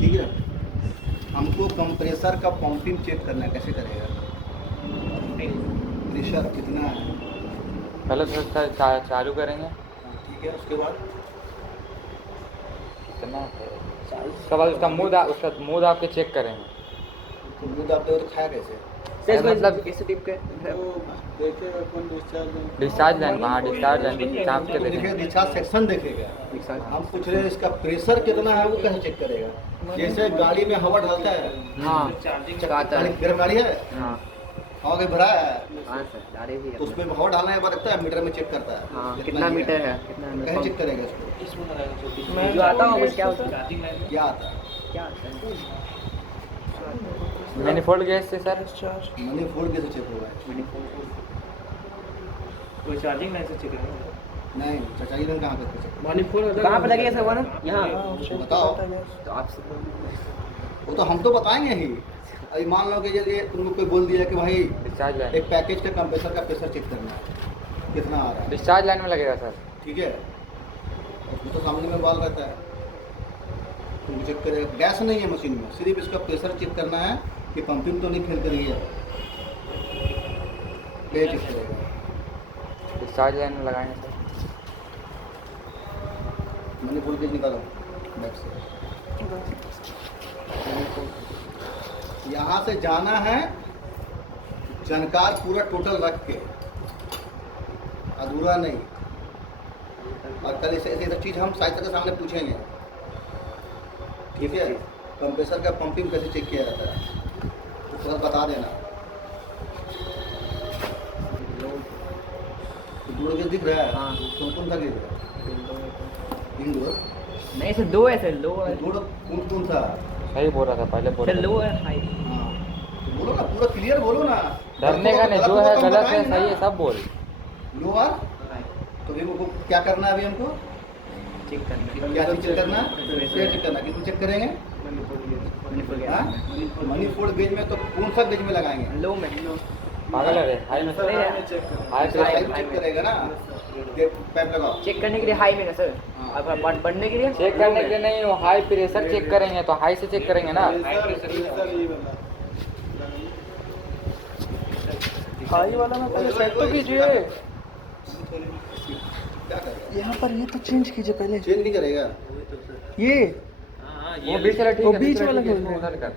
ठीक है। हमको कंप्रेसर का पंपिंग चेक करना है, कैसे करेगा? प्रेशर कितना है? पहले तो सर चालू करेंगे। हाँ, ठीक है। उसके बाद कितना है उसके बाद उसका मूड आपके चेक करेंगे। तो दूध आप दो तो खाया कैसे? मतलब कैसे टिप के देखेगा कौन डिस्चार्ज लाइन, हाँ डिस्चार्ज लाइन चाप के तो देखिए देखेंगे। रिचार्ज सेक्शन देखेगा। हम पूछ रहे हैं इसका प्रेशर कितना है, वो कैसे चेक करेगा? जैसे गाड़ी में हवा डालता है, हाँ गर्म गाड़ी है, हाँ हवा के भरा है, हाँ सर गाड़ी भी तो उसमें हवा डालने के बाद रखता है, मीटर में चेक करता है। हाँ कितना मीटर है, कितना कैसे चेक करेगा इसको? जो आता हो बस क्या होता है, क्या आता है? क्या आता है मैनिफोल्ड गैस से सर मनी फोल्ड कैसे चेक होगा? कोई चार्जिंग लाइन से चेक करेंगे। नहीं, चचाई ने कहाँ पे चेक? मणिपुर कहाँ पे लगेगा सर वो ना यहाँ बताओ। तो आपसे वो तो हम तो बताएंगे ही। अभी मान लो कि ये तुमको कोई बोल दिया कि भाई डिस्चार्ज लाइन, एक पैकेज का कंप्रेसर का प्रेशर चेक करना है, कितना आ रहा है, डिस्चार्ज लाइन में लगेगा सर। ठीक है। उसमें तो सामने में बाल रहता है, तुम चेक करेगा। गैस नहीं है मशीन में, सिर्फ इसका प्रेशर चेक करना है कि पंपिंग तो नहीं फेल करी है, ये चेक करेगा। डिस्चार्ज लाइन में लगाएंगे सर। मैंने वोल्टेज निकाला बैक से, यहाँ से जाना है जानकार पूरा टोटल रख के, अधूरा नहीं। और कल ऐसे सब चीज़ हम साइड के सामने पूछेंगे, ठीक है। कंप्रेसर का पंपिंग कैसे चेक किया जाता है तो बता देना। तो जो दिख रहा है, हाँ। कौन सा गिर रहा है? इंडोर नहीं सर दो है सर, लो है इंडोर कौन सा? सही बोल रहा था पहले, बोल सर, रहा लो था। है हाई। हाँ, तो बोलो ना, पूरा क्लियर बोलो ना। डरने का नहीं, जो है गलत है सही है सब बोल। लो यार, तो अभी वो क्या करना है? अभी हमको चेक करना क्या चेक करना है? चेक करना किसको चेक करेंगे? हाँ? मनी फोल्ड गेज में तो कौन सा गेज में लगाएंगे? लो में पागल है रे, हाई में सर, हाई तो प्रेशर हाई चेक करेगा ना, पैप लगाओ। चेक करने के लिए हाई में ना सर, हाँ। अब बढ़ने के लिए चेक करने के लिए नहीं, वो हाई प्रेशर चेक करेंगे तो हाई से चेक करेंगे ना। हाई वाला में पहले सेट तो कीजिए। क्या करेगा? यहाँ पर ये तो चेंज कीजिए पहले। चेंज नहीं करेगा। ये वो बीच वाला ठीक वो है, बीच वाला ठीक है, खोल इसको रहे उधर कर।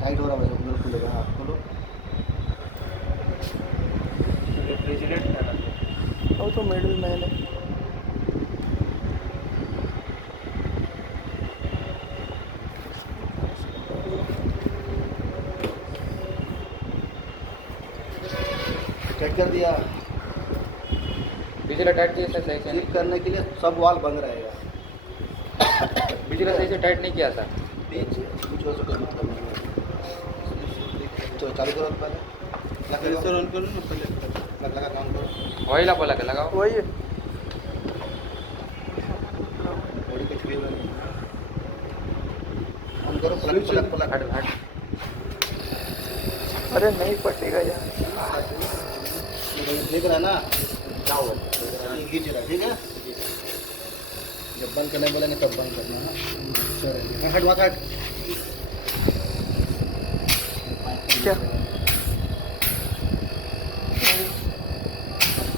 टाइट हो रहा है, उधर खुलेगा। हाँ, खोलो। वो तो मिडिल मैन है। चेक कर दिया। बीच वाला टाइट किया सर सही से चेक करने के लिए सब वाल बंद रहेगा। नहीं, बीच वाला सही से टाइट नहीं किया था। कुछ हो सके मतलब नहीं है। तो चालू करो पहले, लगा काम करो। वही ला बोला के लगाओ। वही है। बॉडी कुछ भी नहीं ऑन करो, प्लग हट हट। अरे नहीं पटेगा यार। दिख रहा है ना क्या हुआ? खींच रहा है, ठीक है। जब बंद करने बोलेंगे तब बंद करना है। हट वहाँ हट। क्या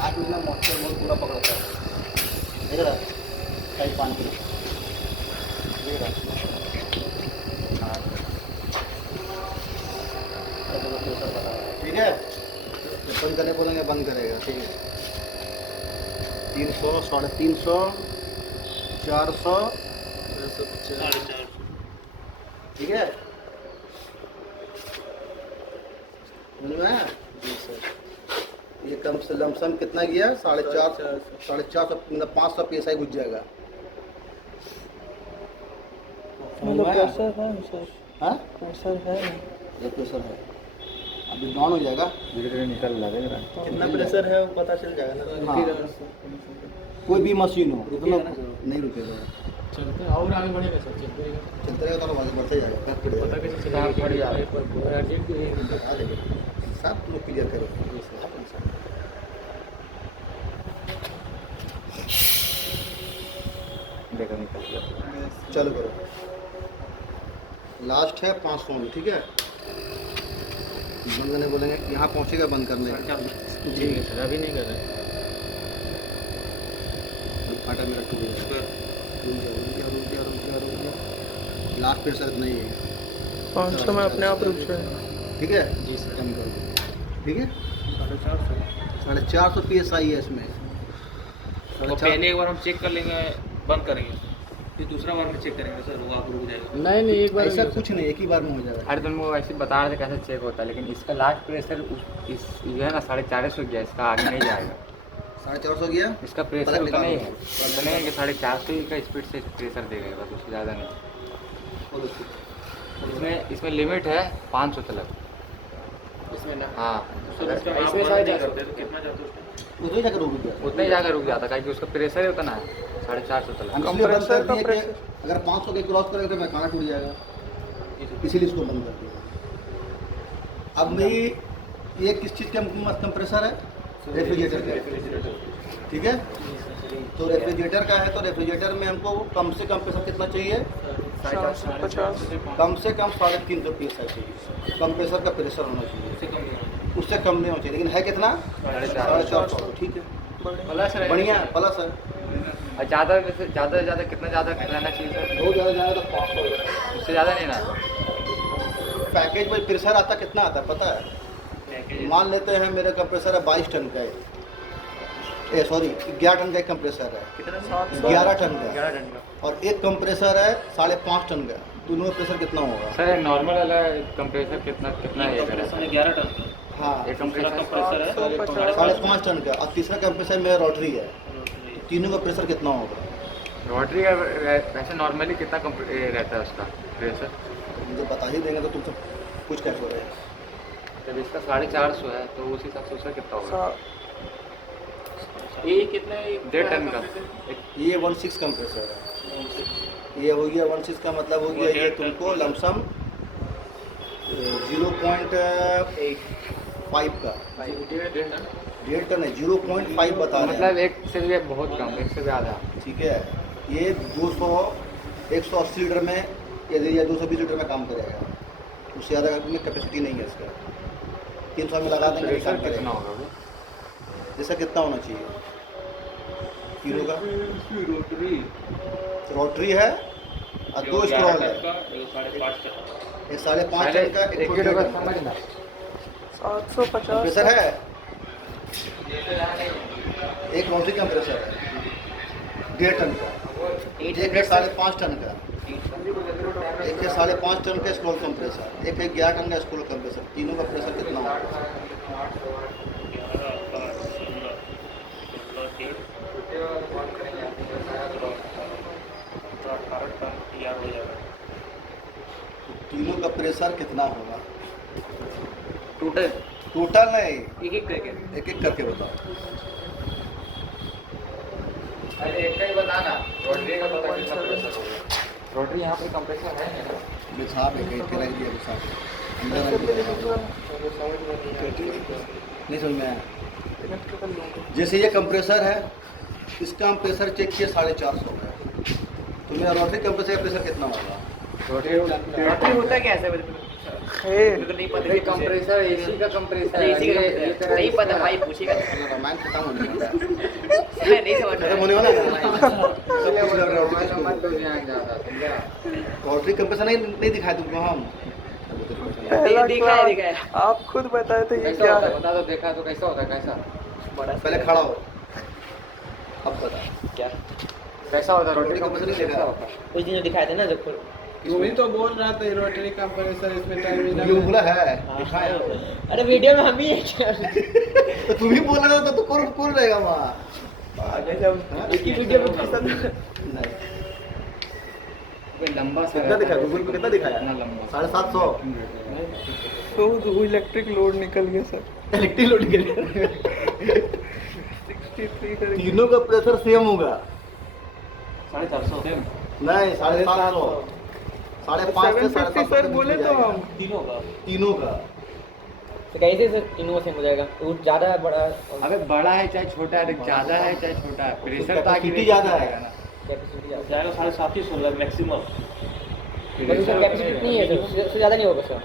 आठ महीना मॉइस्चर बहुत पूरा पकड़ता है, देख रहा है? कहीं 5 किलो देख रहा है? हाँ, ठीक है। जब बंद करने बोलेंगे बंद करेगा, ठीक है। 300, 350, 400, ठीक है। समझ में आया? ये कम से लमसम कितना गया? 450 मतलब 500 PSI घुस जाएगा। मतलब प्रेशर है सर, हाँ, प्रेशर है। ये प्रेशर है, अभी डाउन हो जाएगा। धीरे धीरे निकल लगेगा। कितना प्रेशर है वो पता चल जाएगा ना। हाँ, कोई भी मशीन हो इतना नहीं रुकेगा, चलते और आगे बढ़ेगा सर, चलते रहेगा। चलते रहेगा तो आगे बढ़ते जाएगा। पता कैसे चलेगा? आ जाएगा, सब तुम क्लियर करो। देखो निकल गया। चालू करो। लास्ट है 500 में, ठीक है। बंद करने बोलेंगे, यहाँ पहुँचेगा बंद करने। जी सर अभी नहीं कर रहे। फाटा मेरा टूट गया। लास्ट प्रेशर इतना ही है। 500 में अपने आप रुक जाए। ठीक है, जी सर। कम कर दो। ठीक है, 450। 450 PSI है इसमें। तो पहले एक बार हम चेक कर लेंगे, बंद करेंगे, फिर दूसरा बार में चेक करेंगे सर, वो आप रुक जाएगा। नहीं एक बार ऐसा कुछ नहीं, एक ही बार में हो जाएगा। अरे तुम वो ऐसे बता रहे थे कैसे चेक होता है, लेकिन इसका लास्ट प्रेशर इस ये है ना 450 गया, इसका आगे नहीं जाएगा। 450 गया। इसका प्रेशर उतना ही है, उतना ही है कि 450 का स्पीड से प्रेशर देगा बस, उससे ज़्यादा नहीं। इसमें लिमिट है 500 तक। इसमें ना हाँ, इसमें इसमें साढ़े 450 कितना जाता है उसमें? उधर ही जाकर रुक गया। उतना ही जाकर रुक जाता, क्योंकि उसका प्रेशर ही उतना है 450 तक। हम इसलिए बंद कर दिए कि अगर 500 के क्रॉस करेंगे तो मैकाना टूट जाएगा, इसीलिए इसको बंद कर दिया। अब मेरी ये किस चीज़ का कंप्रेसर है? रेफ्रिजरेटर का। ठीक है, तो रेफ्रिजरेटर का है, तो रेफ्रिजरेटर में हमको कम से कम प्रेशर कितना चाहिए? 450। कम से कम 350 PSI चाहिए। कंप्रेसर का प्रेशर होना चाहिए, उससे कम नहीं होना चाहिए। लेकिन है कितना? 450। ठीक है, बढ़िया प्लस है। और ज़्यादा से ज़्यादा कितना ज़्यादा रहना चाहिए सर? बहुत ज़्यादा जाएगा तो 500 होगा। उससे ज़्यादा नहीं ना। पैकेज में प्रेशर आता कितना आता है पता है? मान लेते हैं मेरा कंप्रेसर है 22 टन का, 11 टन का एक कंप्रेसर है, 11 टन का, और एक कंप्रेसर है 5.5 टन का। दोनों में प्रेशर कितना होगा? सर नॉर्मल वाला कंप्रेसर कितना ये करेगा? 11 टन का हाँ, एक दूसरा कंप्रेसर कंप्रेसर है 5.5 टन का, और तीसरा कंप्रेसर मेरा रोटरी है। तो तीनों का प्रेशर कितना होगा? रोटरी का वैसे नॉर्मली कितना रहता है उसका प्रेशर? मुझे बता ही देंगे तो तुम सब कुछ कैसे हो रहे हैं। जब इसका 450 है तो उस हिसाब से उसका कितना होगा? ये कितना है? 1.5 टन का। ये 16 कंप्रेसर है। ये हो गया 16 का मतलब हो गया ये तुमको लमसम 0.5 का, 1.5 टन है, 0.5 बता रहे मतलब हैं। एक से भी बहुत कम, एक से भी आधा। ठीक है, ये 180 लीटर में या 220 लीटर में काम करेगा, उससे ज़्यादा में कैपेसिटी नहीं है इसका। 300 में लगा देंगे प्रेशर काम कितना करेगा। होगा वो? जैसा कितना होना चाहिए? किलो का रोटरी है और 2 स्क्रॉल है, 5.5 टन ये 5.5 टन का, एक किलो का समझना। 750 कंप्रेसर है। एक रोटरी कंप्रेसर है 1.5 टन का, एक है 5.5 टन का, एक है 5.5 टन का स्क्रॉल कंप्रेसर, एक है 11 टन का स्क्रॉल कंप्रेसर। तीनों का प्रेशर कितना होगा? 18 टन तैयार हो जाएगा। तीनों का प्रेशर कितना होगा? टोटल टोटल नहीं, एक एक करके एक एक करके बताओ। अरे एक का ही बताना, रोटरी का पता कितना प्रेशर होगा? रोटरी यहाँ पे कंप्रेसर है ना? बिछाप है कहीं रख दिया, बिछाप अंदर रख दिया। नहीं समझ में आया? जैसे ये कंप्रेसर है, इसका हम प्रेशर चेक किया 450 है, तो मेरा रोटरी कंप्रेसर का प्रेशर कितना होगा? रोटरी रोटरी होता है क्या ऐसे? मेरे को नहीं पता। कंप्रेसर एसी का कंप्रेसर एसी का नहीं पता भाई, पूछेगा रामायण खत्म होने वाला है। नहीं समझ खत्म होने वाला है ना? मत दो यहाँ ज़्यादा, समझा? रोटरी कंप्रेसर नहीं दिखाया तुमको हम? दिखा है दिखा है। आप खुद बताए थे ये कैसा क्या होता है? है बता दो, देखा तो कैसा होता है? कैसा पहले खड़ा हो, अब बता। क्या कैसा होता है? रोटरी रोटरी कंप्रेसर कंप्रेसर कैसा होता है? कुछ दिन दिखाए थे ना जब तू ही तो बोल रहा था रोटरी कंप्रेसर इसमें टाइम ही वीडियो बोला है, दिखाया। अरे वीडियो में हम ही है क्या? तो तुम ही बोल रहे हो तो कौन रहेगा वहाँ? एक ही वीडियो में फंसा था। नहीं, कोई लंबा सा कितना दिखाया? गूगल पे कितना दिखाया? इतना लंबा 750। तो इलेक्ट्रिक लोड निकल गया सर। इलेक्ट्रिक लोड के लिए 63 कर तीनों का प्रेशर सेम होगा। 450 नहीं, 750, 5.5 से 750 सर बोले तो हम। तीनों का तो कैसे सर तीनों से हो जाएगा? वो ज़्यादा बड़ा अबे बड़ा है चाहे छोटा है, ज़्यादा है चाहे छोटा है, प्रेशर तो आगे कैपेसिटी नहीं ज़्यादा जाएगा है, ना। कैपेसिटी जाएगा 750 मैक्सिमम। कैपेसिटी नहीं है सर, उससे ज़्यादा नहीं होगा सर।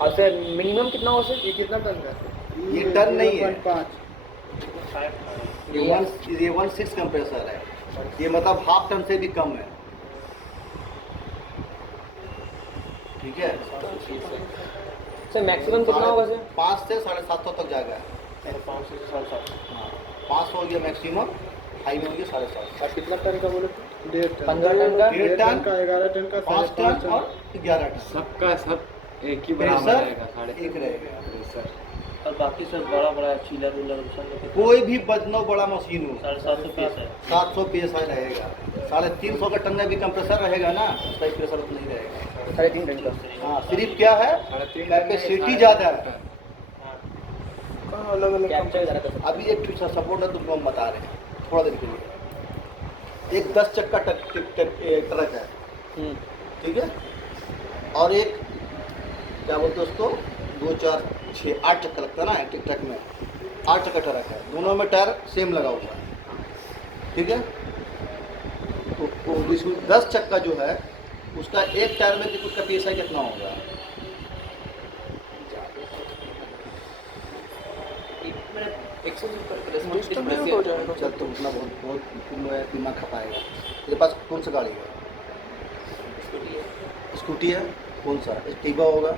और सर मिनिमम कितना हो सर? ये कितना टन का है? ये टन नहीं है। 0.5। ये 1.6 कंप्रेसर है, ये मतलब हाफ टन से भी कम है। ठीक है, सर मैक्सिमम कितना होगा सर? 5 से 750 तक जाएगा। 500 से 750। हाँ, 500 हो गया मैक्सिमम, हाई में हो गया 750। और कितना टन का बोले? 1.5 टन। 15 टन का? 1.5 टन का, 11 टन का, 5 5.5 टन और 11 टन। सबका सब एक ही बराबर प्रेशर रहेगा, साढ़े एक रहेगा। प्रेशर। और बाकी सब बड़ा बड़ा चीलर उलर सब लोग कोई भी बदनो बड़ा मशीन हो 750 पीस है। 700 PSI रहेगा। 350 का टन में भी कंप्रेसर रहेगा ना, उसका ही प्रेशर उतना ही रहेगा। 3.5 टन का। हाँ, सिर्फ क्या है, 3.5 कैपेसिटी ज़्यादा है। अलग अलग कैप्चर ज़्यादा कर सकते अभी एक ट्यूशन सपोर्ट है, तुमको हम बता रहे हैं थोड़ा देर के लिए। एक 10 चक्का ट्रक है, हैं। ठीक है, और एक क्या बोलते हैं उसको, 2 4 6 8 चक्का लगता है ना एक ट्रक में, 8 चक्का ट्रक है, दोनों में टायर सेम लगा हुआ है। ठीक है, तो 10 चक्का जो है उसका एक टायर में उसका PSI कितना होगा? चल तो उतना बहुत दिमाग खपाएगा। तेरे पास कौन सा गाड़ी है? स्कूटी है, कौन सा? एक्टिवा होगा,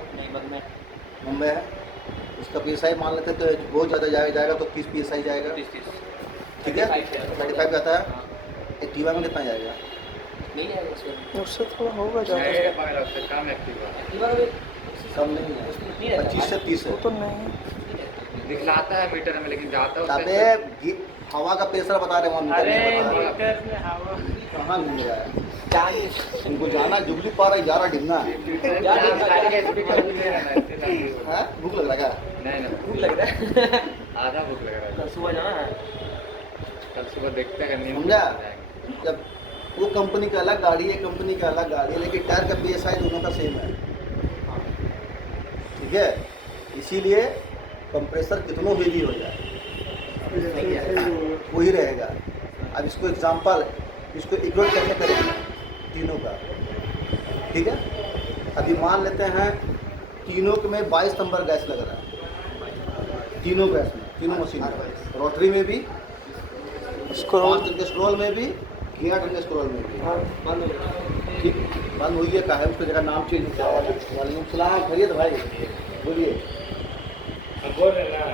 मुंबई है, उसका PSI मान लेते तो बहुत ज़्यादा जाएगा तो 30 PSI जाएगा। ठीक है, 35 आता है। एक्टिवा में कितना जाएगा? उससे थोड़ा होगा ज़्यादा। उससे कम एक्टिव कम नहीं है, 25 से 30 है। तो नहीं दिखलाता है मीटर में, लेकिन जाता है अबे हवा का प्रेशर बता रहे हैं, वहाँ मीटर नहीं बता रहे। में हवा कहाँ घूम रहा है? उनको जाना जुबली पारा 11 ढिमना है। हाँ? भूख लग रहा है? नहीं नहीं, भूख लग रहा है। आधा भूख लग रहा है। कल सुबह जाना है। कल सुबह देखते हैं, नींद समझा? आ जाएगी। जब वो कंपनी का अलग गाड़ी है, कंपनी का अलग गाड़ी है, लेकिन टायर का PSI दोनों का सेम है। ठीक है, इसीलिए कंप्रेसर कितनों हेवी हो जाए वही रहेगा। अब इसको एग्जांपल, इसको इक्वल कैसे करेंगे तीनों का? ठीक है, अभी मान लेते हैं तीनों में 22 नंबर गैस लग रहा है, तीनों गैस में, तीनों मशीन में, रोटरी में भी, 5 टन के स्क्रॉल में भी, 11 टन के स्क्रॉल में भी। ठीक, बंद हुई है, कहा है उसकी जगह नाम चेंज हो गया। वालेकुम सलाम, खैरियत भाई, बोलिए। बोल रहे ना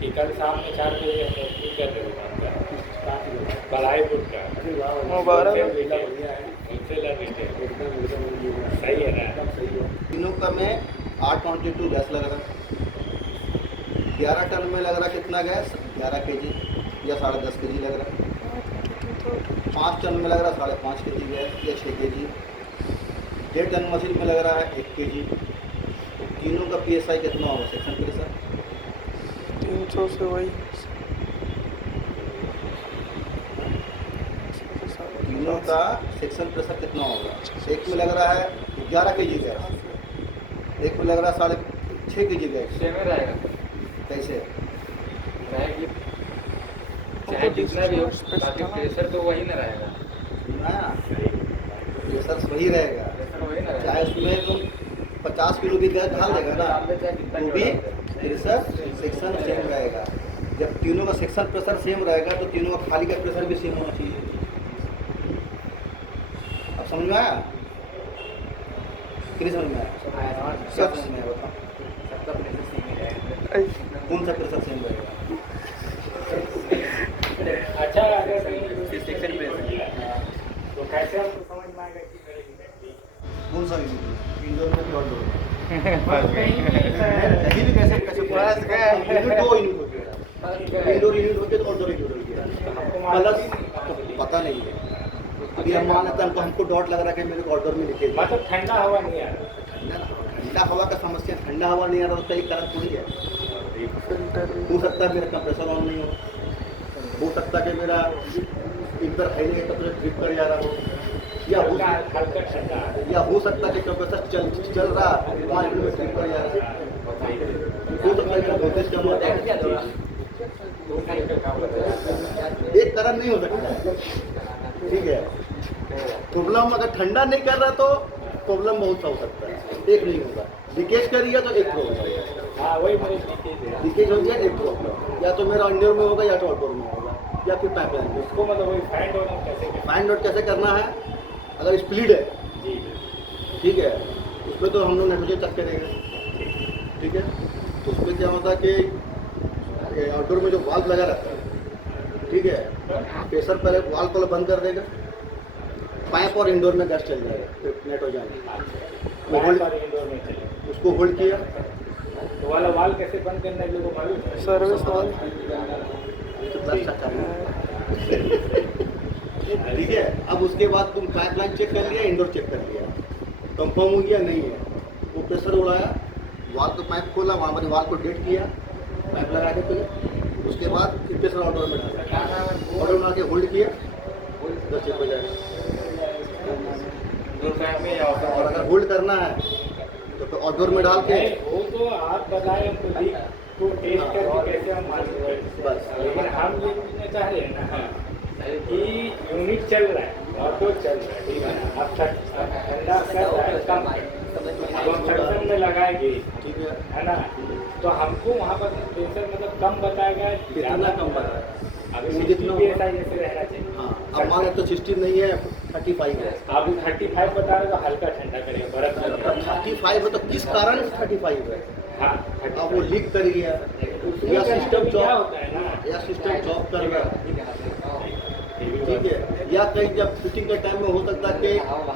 कि कल शाम में 4 बजे हम लोग क्या थे दुकान का बलाईपुर का मुबारक हो। होलसेलर रिटेल सही है ना? तीनों का में 8.2 गैस लग रहा है। 11 टन में लग रहा है कितना गैस? 11 kg या 10.5 kg लग रहा है। 5 टन में लग रहा है 5.5 kg गैस या 6 kg। 1.5 टन मशीन में लग रहा है 1 kg। तो तीनों का PSI कितना होगा सेक्शन प्रेशर? 300 से वही तीनों का सेक्शन प्रेशर कितना होगा? एक में लग रहा है 11 kg गैस, एक में लग रहा है 6.5 kg गैस। सेम ही रहेगा, कैसे? रहेगी चाहे जितना भी हो, बाकी प्रेशर तो वही ना रहेगा। ना, प्रेशर वही रहेगा। प्रेशर वही ना चाहे रहेगा। उसमें तुम 50 किलो भी गैस डाल देगा ना, तो भी प्रेशर सेक्शन सेम रहेगा। जब तीनों का सेक्शन प्रेशर सेम रहेगा तो तीनों का खाली का प्रेशर भी सेम होना चाहिए। अब समझ में आया कि नहीं? समझ में आया? सब समझ में आया, बताओ सबका प्रेशर सेम ही रहेगा। कौन सा प्रेशर सेम रहेगा? अच्छा, अगर सेक्शन प्रेशर तो कैसे हमको समझ में आएगा कि मेरे यूनिट कौन सा इंडोर में कि आउटडोर में? कहीं कहीं भी कैसे कैसे बस गए। यूनिट 2 यूनिट हो गया, इंडोर यूनिट हो गया तो आउटडोर यूनिट हो गया। अलग पता नहीं है। अभी हम मान लेते हैं हमको डॉट लग रहा है कि मेरे को आउटडोर में लिखे हुए। मतलब ठंडा हवा नहीं आ रहा। ठंडा हवा का समस्या, ठंडा हवा नहीं आ रहा तो एक कारण थोड़ी है। हो सकता है मेरा कंप्रेसर ऑन नहीं हो सकता है कि मेरा इधर है नहीं तो ट्रिप कर जा रहा हो, हल्का ठंडा या हो सकता है कि कंप्रेसर चल रहा 5 मिनट में ट्रिप कर जा रहा है। हो सकता है मेरा वोल्टेज कम हो जाए। दूसरे का काम बताया। एक कारण नहीं हो सकता, ठीक है। प्रॉब्लम अगर ठंडा नहीं कर रहा तो प्रॉब्लम बहुत सा हो सकता है, एक नहीं होगा। लीकेज कर रही है तो एक प्रॉब्लम होगा, हाँ वही मेरे लीकेज है। लीकेज हो गया एक प्रॉब्लम, या तो मेरा इंडोर में होगा या तो आउटडोर में होगा, या फिर पाइपलाइन में। उसको मतलब वही फाइंड आउट कैसे करें? फाइंड आउट कैसे करना है, अगर स्प्लिट है, जी ठीक है, उसमें तो हम लोग नाइट्रोजन चेक करेंगे, ठीक है। तो उसमें क्या होता है कि आउटडोर में जो वाल्व लगा रहता है, ठीक है, प्रेशर पहले वाल्व को बंद कर देगा, पाइप और इंडोर में गैस चल जाएगा, फिर नाइट्रोजन इंडोर में चले। उसको होल्ड किया, तो वाला वाल कैसे बंद करना है लोगों को मालूम है? सर्विस वाल तो प्लस अच्छा करना, ठीक है। अब उसके बाद तुम पाइपलाइन चेक कर लिया, इंडोर चेक कर लिया, कंफर्म हो गया नहीं है, वो प्रेशर उड़ाया, वाल को पाइप खोला, वहाँ पर वाल को डेट किया, पाइप लगा के पहले, उसके बाद फिर प्रेशर आउटडोर में डाला, आउटडोर में आके होल्ड किया, बस चेक हो जाएगा। और अगर होल्ड करना है तो फिर आउटडोर में डाल के, नहीं, वो तो आप बताएं हमको लीक को टेस्ट करके कैसे हम मालूम करें। बस लेकिन हम ये पूछना चाह रहे हैं ना कि यूनिट चल रहा है, ऑटो चल रहा है, ठीक है, अब तक ठंडा कर रहा है, कम अब हम सक्शन में लगाएंगे, ठीक है, ना, तो हमको वहाँ पर प्रेशर मतलब कम बताएगा, कितना कम बताया, अभी वो 60 जितना PSI जैसे रहना चाहिए। हाँ। अब मान तो 60 नहीं है, 35 है, आप 35 बता रहे हो तो हल्का ठंडा करेगा, बर्फ अब लगेगा। 35 है तो किस कारण 35 है, हाँ अब वो लीक कर गया, या सिस्टम क्या जॉब, होता है ना, या सिस्टम जॉब कर रहा है, ठीक है, या कहीं जब फिटिंग के टाइम में हो सकता है कि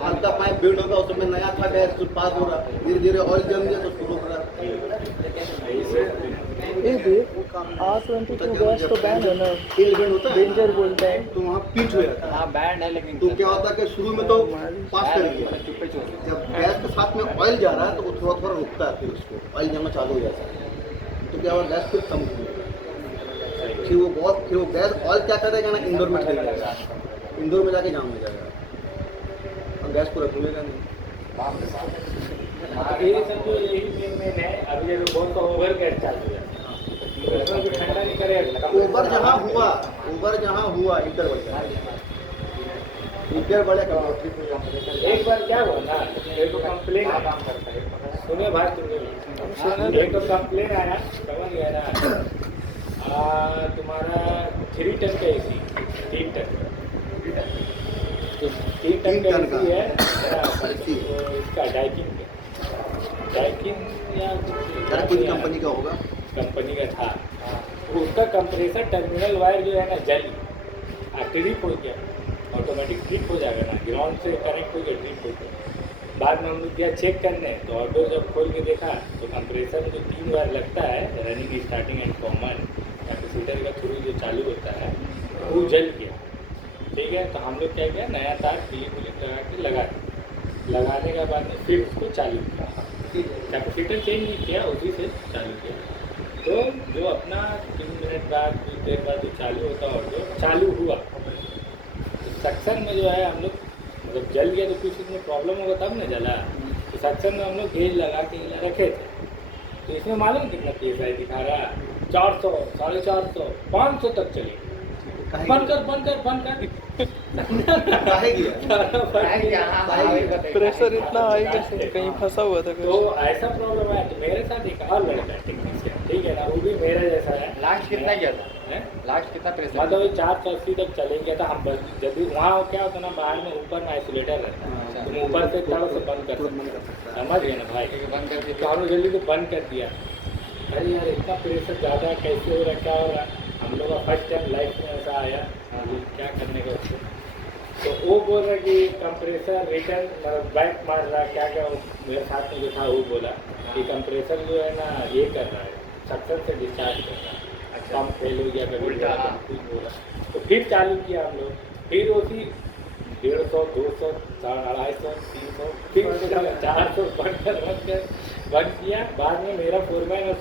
हल्का पाइप बेंड होगा, उसमें नया था गैस तो पास हो रहा, धीरे धीरे ऑयल जम गया तो उसको रोक रहा। ये देख R22 गैस तो बैन है ना, तेल बेंड होता है, डेंजर बोलते हैं। तो वहाँ पिंच हो जाता है। हाँ बैंड है लेकिन तो क्या होता है कि शुरू में तो पास कर दिया, जब गैस के साथ में ऑयल जा रहा है तो वो थोड़ा थोड़ा रुकता है, फिर उसको ऑयल जाना चालू हो जाता है, तो क्या हुआ गैस फिर कम हो जाएगा, फिर वो गैस ऑयल क्या करेगा ना, इंडोर में चल जाएगा, इंडोर में जाके जाम हो जाएगा और गैस पूरा घूमेगा नहीं। ये सब जो यही मेन है। अभी जैसे बहुत का ओवर गैस चालू है, तो भी ठंडा नहीं करेगा। ओवर जहाँ हुआ इंटर बढ़ जाएगा, इंटर बढ़ेगा। एक बार क्या हुआ ना, मेरे को कंप्लेन आया, सुनिए भाई सुनिए, एक तो कंप्लेन आया, समझ गया ना, तुम्हारा 3 टन का AC, 3 टन का AC है, इसका डाइकिन या कुछ कंपनी का होगा, कंपनी का था, तो उसका कंप्रेसर टर्मिनल वायर जो है ना जल ट्रिप हो गया, ऑटोमेटिक ट्रिप हो जाएगा ना, ग्राउंड से कनेक्ट हो गया, ट्रिप हो गया। बाद में हमने किया चेक करने, तो ऑटो जब खोल के देखा तो कंप्रेसर में जो 3 वायर लगता है, running starting and common capacitor का थ्रू जो चालू होता है वो जल गया, ठीक है। तो हम लोग क्या किया, नया तार क्लिप लगा के लगाने के बाद में फिर उसको चालू किया, कैपेसिटर चेंज नहीं किया, उसी से चालू किया। तो जो अपना 3 मिनट बाद कुछ देर बाद जो चालू होता है ऑटो चालू हुआ, तो सक्शन में जो है हम लोग मतलब जल गया, तो कुछ इसमें प्रॉब्लम होगा तब ना जला, तो सक्शन में हम लोग गेज लगा के रखे थे, तो इसमें मालूम कितना PSI दिखा रहा है, 400, 450, 500 तक चली। बंद कर प्रेशर इतना हाई कैसे, कहीं फंसा हुआ था तो ऐसा प्रॉब्लम है। तो मेरे साथ एक और लड़का है टेक्नीशियन, ठीक है ना, वो भी मेरा जैसा है। लास्ट कितना गया था? हैं? लास्ट कितना प्रेशर? मतलब 480 तक चले गया था। हम जब भी वहाँ क्या होता ना, बाहर में ऊपर में आइसोलेटर रहता है, तुम ऊपर से तारों से बंद कर सकते, समझ गए ना भाई। बंद कर दिया तो हमने जल्दी से बंद कर दिया। अरे यार इतना प्रेशर ज़्यादा कैसे हो रहा, क्या हो रहा। हम लोग का फर्स्ट टाइम लाइफ में ऐसा आया, क्या करने का उसको। तो वो बोल रहा कि कंप्रेसर रिटर्न बैक मार रहा, क्या क्या मेरे साथ में जो था वो बोला कि कंप्रेसर जो है ना ये कर रहा है, सक्शन से डिस्चार्ज कर रहा है, पंप फेल हो गया कभी उल्टा कुछ बोला। तो फिर चालू किया हम लोग, फिर उसी 150, 200, 250, 300, फिर 400 बंद किया। बाद में मेरा फोरमैन और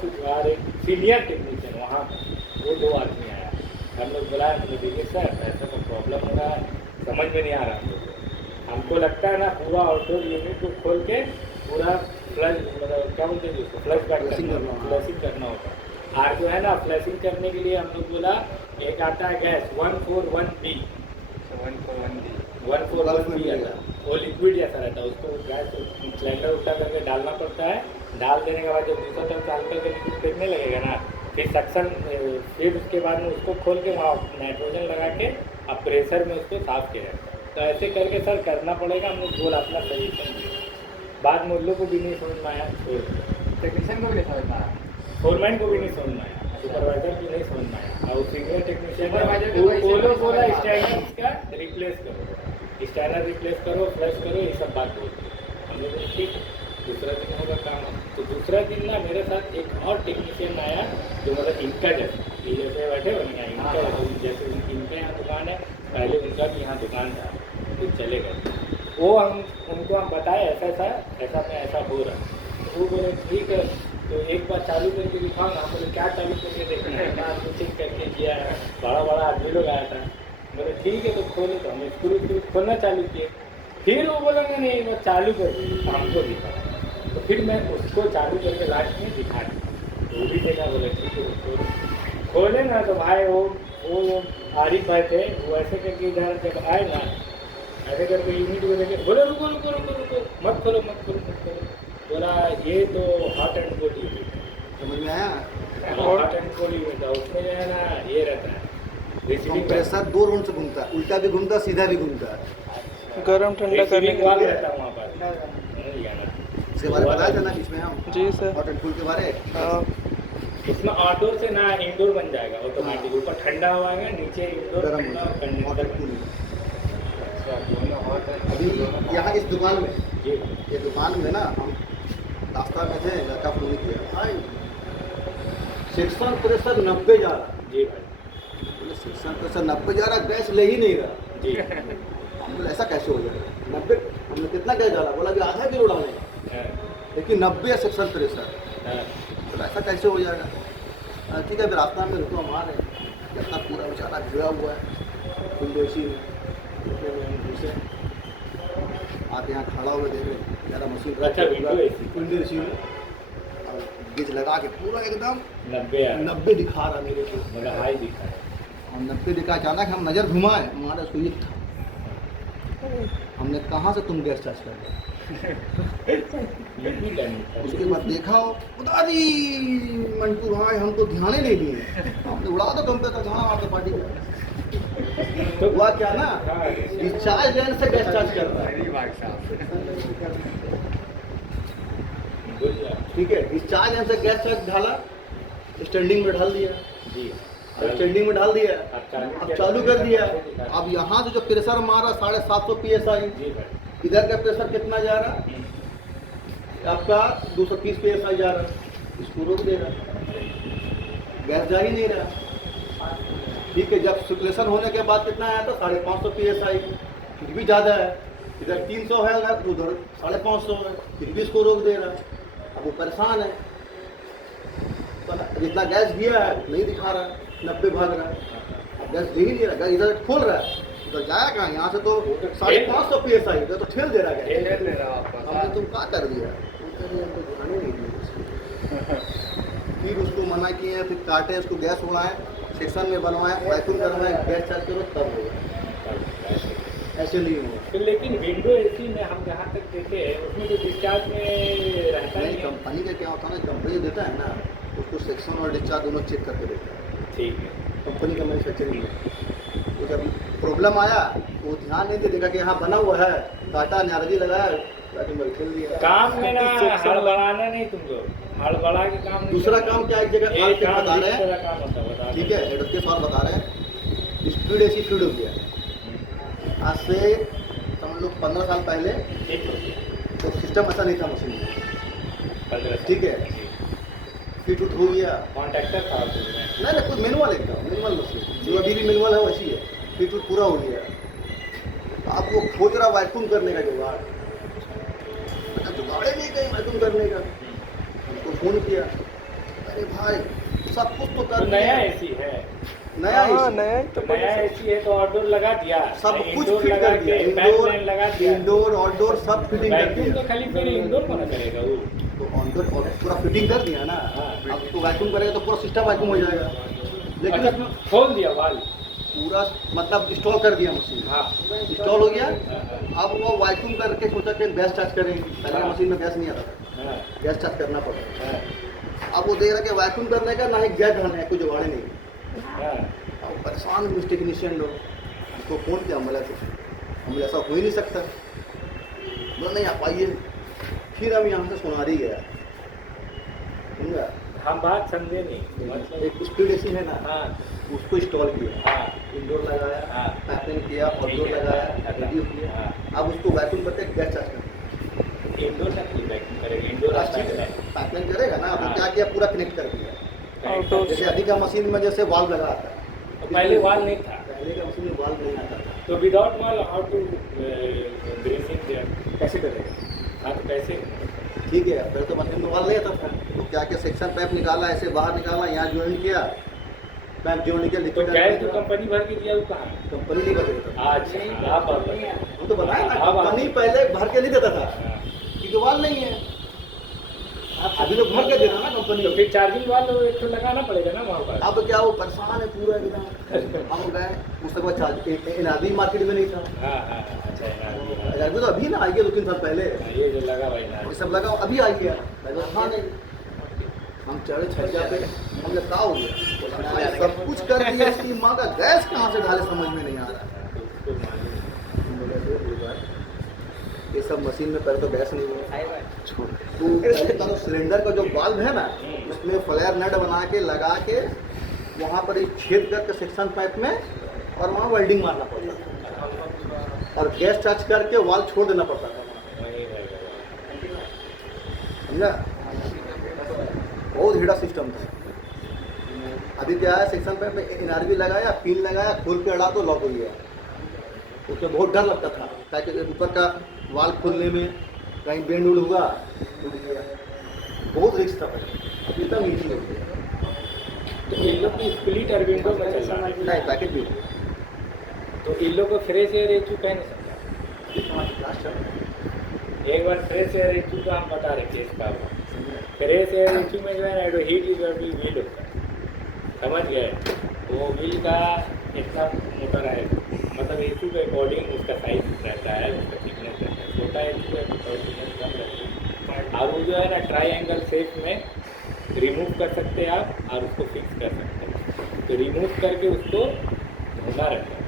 एक सीनियर टेक्नीशियन वहाँ वो 2 आदमी आया, हम लोग बुलाया, तो देखिए सर ऐसा तो प्रॉब्लम हो रहा है, समझ में नहीं आ रहा हमको लगता है ना पूरा आउटडोर यूनिट को खोल के पूरा फ्लश मतलब क्या बोलते हैं उसको फ्लशिंग करना होता है। और जो है ना फ्लैशिंग करने के लिए हम लोग बोला एक आता है गैस 141B 141B आता है, वो लिक्विड जैसा रहता है, उसको गैस सिलेंडर उल्टा करके डालना पड़ता है। डाल देने के बाद जब दूसरा तरफ चालू करके लिक्विड फेंकने लगेगा ना, फिर सक्शन, फिर उसके बाद में उसको खोल के वहाँ नाइट्रोजन लगा के अब प्रेशर में उसको साफ किया जाता है। तो ऐसे करके सर करना पड़ेगा, हम लोग बोल अपना सजेशन दिए। बाद में उन लोग को भी नहीं समझ में आया, टेक्नीशियन को भी नहीं समझ में आया। फोरमैन को भी नहीं समझ में आया, सुपरवाइजर को नहीं समझ में आया, और सीनियर टेक्नीशियन Supervisor को कैसे वो लोग बोला समझ में आया? स्टैंडर्ड का रिप्लेस करो, स्टैंडर्ड रिप्लेस करो, फ्लश करो, ये सब बात बोलते हैं। हम लोग ठीक, दूसरा दिन होगा काम। तो दूसरा दिन ना मेरे साथ एक और टेक्नीशियन आया जो मतलब इनका जैसे ये जैसे बैठे हो ना, इनका जैसे इनके यहाँ दुकान है, पहले उनका भी यहाँ दुकान था, तो चले गए। वो उनको हम बताए ऐसा में ऐसा हो रहा है, तो वो बोले ठीक है, तो एक बार चालू करके दिखाओ ना। बोले क्या चालू करके देखना है, मैं आपको चेक करके किया है, बड़ा आदमी लोग आया था। बोले ठीक है, तो खोले, तो हमने स्क्रू खोलना चालू किए। फिर वो बोलेंगे नहीं वो चालू कर हमको दिखा, तो फिर मैं उसको चालू करके लास्ट में दिखा दी, तो वो भी देखा। बोले ठीक है, उसको खोले ना, तो भाई वो आरिफ भाई थे, वो ऐसे करके इधर जब आए ना, ऐसे करके यूनिट को देखे, बोले रुको मत खोलो। बोला ये तो हॉट एंड कोल्ड यूनिट है, समझ में आया? हॉट एंड कोल्ड यूनिट है, उसमें जो है ना ये रहता है रिसीविंग कंप्रेसर दो राउंड से घूमता है, उल्टा भी घूमता है, सीधा भी घूमता है। गर्म ठंडा करने रिसीविंग के वाल्व लिए। रहता है वहाँ पर, नहीं जाना। इसके बारे में बताया था ना बीच में हम, जी सर। हॉट एंड कूल के बारे। हाँ, इसमें ऑटो से ना इंडोर बन जाएगा ऑटोमेटिक, ऊपर ठंडा होगा, नीचे इंडोर गर्म ठंडा और हॉट कंडेंसर एंड कूल। अच्छा, दोनों हॉट है। अभी यहाँ इस दुकान में, जी ये दुकान में ना हम रास्ता में थे, लड़का फोन किया, भाई सेक्शन प्रेशर 90 जा रहा। जी भाई बोले सेक्शन प्रेशर 90 जा रहा, गैस ले ही नहीं रहा। जी हम बोले ऐसा कैसे हो जाएगा 90? हमने कितना गैस डाला? बोला कि आधा किलो डालने का, हाँ, लेकिन 90 है सेक्शन प्रेशर। हाँ, बोला ऐसा कैसे हो जाएगा? ठीक है, फिर रास्ता में रुको, हम आ रहे हैं, इतना पूरा बेचारा घिरा हुआ है फुल देसी में, घुसे आके यहाँ खड़ा हुए देख रहे, ज़्यादा मशीन अच्छा, विंडो AC। फुल देसी में, और गेज लगा के पूरा एकदम 90 आ 90 दिखा रहा मेरे को। मतलब हाई दिखा है। हम 90 दिखा, अचानक हम नज़र घुमाए, हमारा उसको ये था, हमने कहाँ से तुम गैस चार्ज कर दिया? ये भी डन था। उसके बाद देखा बता दी मंटू भाई, हम तो ध्यान ही नहीं दिए, हमने उड़ा दो कंप्रेसर, खाना आपके पार्टी का। तो हुआ क्या ना, हाँ, डिस्चार्ज लाइन से गैस चार्ज कर रहा है। मेरी बात साहब। बोल जाओ। ठीक है, डिस्चार्ज लाइन से गैस चार्ज ढाला, स्टैंडिंग में डाल दिया, जी स्टैंडिंग में डाल दिया, अब अब चालू कर दिया। अब यहाँ से जो प्रेशर मारा 750 PSI, जी भाई इधर का प्रेशर कितना जा रहा? आपका 230 PSI जा रहा, इसको रोक दे रहा, गैस जा ही नहीं रहा। ठीक है, जब सर्कुलेशन होने के बाद कितना आया था? 550 PSI, फिर भी ज़्यादा है। इधर 300 है, उधर 550 है, फिर भी इसको रोक दे रहा। अब वो परेशान है, तो जितना गैस दिया है नहीं दिखा रहा, 90 भाग रहा है, अब गैस दे ही नहीं रहा, गैस इधर खोल रहा है, उधर जाया कहाँ? यहाँ से तो 550 PSI, इधर तो ठेल दे रहा है गैस। खेल ले रहा हूँ हमने आपका। तुम क्या कर दिया? हमको ध्यान ही नहीं दिया। फिर उसको मना किए, फिर काटे, उसको गैस उड़ाएं, सेक्शन में बनवाएं, वैक्यूम करवाएं, गैस चार्ज करो, तब होगा, ऐसे नहीं होगा। तो लेकिन विंडो एसी में हम जहाँ तक देखे हैं उसमें जो डिस्चार्ज में रहता नहीं, है। कंपनी का क्या होता है ना, कंपनी देता है ना, उसको सेक्शन और डिस्चार्ज दोनों चेक करके देता है, ठीक है, कंपनी का मैन्युफैक्चरिंग में। तो जब प्रॉब्लम आया तो वो ध्यान नहीं दे, देखा कि यहाँ बना हुआ है, काटा, नारजी लगाया, जाके मैं खेल दिया। काम में ना हड़बड़ाना नहीं, तुम लोग हड़बड़ा के काम नहीं दूसरा करना। काम क्या, एक जगह एक आके काम बता रहे इस हैं, तरह काम होता है, बता ठीक है, एडवोकेट के साथ बता रहे हैं, स्पीड ऐसी फीड हो गया। आज से हम लोग 15 साल पहले ठीक हो गया, तो सिस्टम ऐसा नहीं था मशीन में, 15 साल। ठीक है, फिट उठ हो गया। कॉन्ट्रैक्टर था आप लोग। नहीं नहीं, कुछ मैनुअल एक था, मैनुअल मशीन जो अभी भी मैनुअल है वैसी है, फिट उठ पूरा हो गया। तो आप वो खोज रहा वैक्यूम करने का जुगाड़, जुगाड़े नहीं कहीं वैक्यूम करने का। हमको फ़ोन किया, अरे भाई सब कुछ तो तो कर नया दिया, एसी है, नया हाँ, AC, नया तो नया एसी है तो आउटडोर लगा दिया, सब कुछ इंडोर फिट लगा कर दिया, के बैक लाइन लगा दिया। इंडोर आउटडोर सब फिटिंग कर वैक्यूम दिया। तो खाली फिर इंडोर कौन करेगा वो? तो अंदर और पूरा फिटिंग कर दिया ना, अब तो वैक्यूम करेगा तो पूरा सिस्टम वैक्यूम हो जाएगा। लेकिन अच्छा, खोल दिया वाल। पूरा मतलब इंस्टॉल कर दिया मशीन, हाँ इंस्टॉल हो गया। अब वो वैक्यूम करके सोचा कि गैस चार्ज करेंगे, पहले मशीन में गैस नहीं आता था, हाँ गैस चार्ज करना पड़ता हाँ था। अब वो देख रहा कि वैक्यूम करने का ना ही गैस ढालने का कोई जुगाड़ नहीं। हाँ अब परेशान हुए टेक्नीशियन लोग, उसको फोन किया, बोला तो हम ऐसा हो ही नहीं सकता, बोला नहीं आप आइए। फिर हम यहाँ से सोनारी गया, समझा, हम बात समझे नहीं मतलब। एक स्पीड एसी है ना, हाँ उसको इंस्टॉल किया, हाँ इंडोर लगाया, हाँ। पैकिंग किया, आउटडोर ठीक है। लगाया, रेडियो किया। हाँ। अब उसको वैक्यूम करके गैस चार्ज करना, इंडोर तक ही वैक्यूम करेंगे, इंडोर पैकिंग करेगा ना। अब हाँ। क्या किया, पूरा कनेक्ट कर दिया। जैसे अधिक मशीन में जैसे वाल्व लगा आता है, पहले वाल नहीं था, पहले का मशीन में वाल्व नहीं आता था, तो विदाउट वाल हाउ टू ब्रेसिंग देयर। कैसे करेगा? हाँ तो कैसे? ठीक है, फिर तो मशीन में वाल्व नहीं आता था, तो क्या किया, सेक्शन पाइप निकाला, ऐसे बाहर निकाला, यहाँ ज्वाइन किया, पाइप ज्वाइन किया, तो लिक्विड गैस जो कंपनी भर के दिया वो कहाँ? कंपनी नहीं बदलता। अच्छा आप हम तो बताया ना, हाँ, कंपनी पहले भर के नहीं देता था, हाँ। क्योंकि वाल नहीं है। अभी लोग भर के दे रहा ना कंपनी। तो फिर चार्जिंग वाल एक तो लगाना पड़ेगा ना वहाँ पर। अब क्या, वो परेशान है पूरा एकदम। हम गए, उसके बाद चार्ज एनआरबी मार्केट में नहीं था, हाँ हाँ अच्छा है एनआरबी तो अभी ना आई है 2-3 साल पहले, ये जो लगा भाई ना ये सब लगा अभी आ गया। हाँ नहीं, हम चढ़े छज्जा पे, हमने क्या हो गया, बोला, "मैं सब कुछ कर दिया, इसकी माँ का गैस कहाँ से ढाले समझ में नहीं आ रहा है।" उसको मालूम। हम बोले, "अरे कोई बात, ये सब मशीन में पहले तो गैस नहीं हुआ, तो पहले तो सिलेंडर का जो वाल्व है ना, उसमें फ्लेयर नट बना के लगा के वहाँ पर एक छेद करके सेक्शन पाइप में, और वहाँ वेल्डिंग मारना पड़ता था, और गैस चार्ज करके वाल्व छोड़ देना पड़ता था, वही रहेगा। समझा। बहुत हिड़ा सिस्टम था। अभी क्या है, सेक्शन पाइप में एनआरबी लगाया, पिन लगाया, खोल के अड़ा तो लॉक हो गया। उसमें बहुत डर लगता था, ताकि ऊपर का वाल खोलने में कहीं बेंड उड़ हुआ, टूट गया, बहुत रिस्क था पहले। अभी तक ईजी हो गया, तो इन लोग की स्प्लिट और विंडो में चल रहा है, नहीं पैकेट भी हो गया। तो इन लोग को फ्रेश एयर एचू कह नहीं सकता। एक बार फ्रेश एयर एचू का हम बता रहे केस का। फ्रेश एयर एचू में जो है ना, हीट इज व्हील होता है, समझ गए। वो व्हील का इतना मोटर है, मतलब एचू के अकॉर्डिंग उसका साइज रहता है, उसका थिकनेस रहता है। छोटा एचू है तो थिकनेस कम रहती है, और वो जो है ना ट्रायंगल शेप में रिमूव कर सकते हैं आप, और उसको फिक्स कर सकते हैं। तो रिमूव करके उसको धोना रहता है।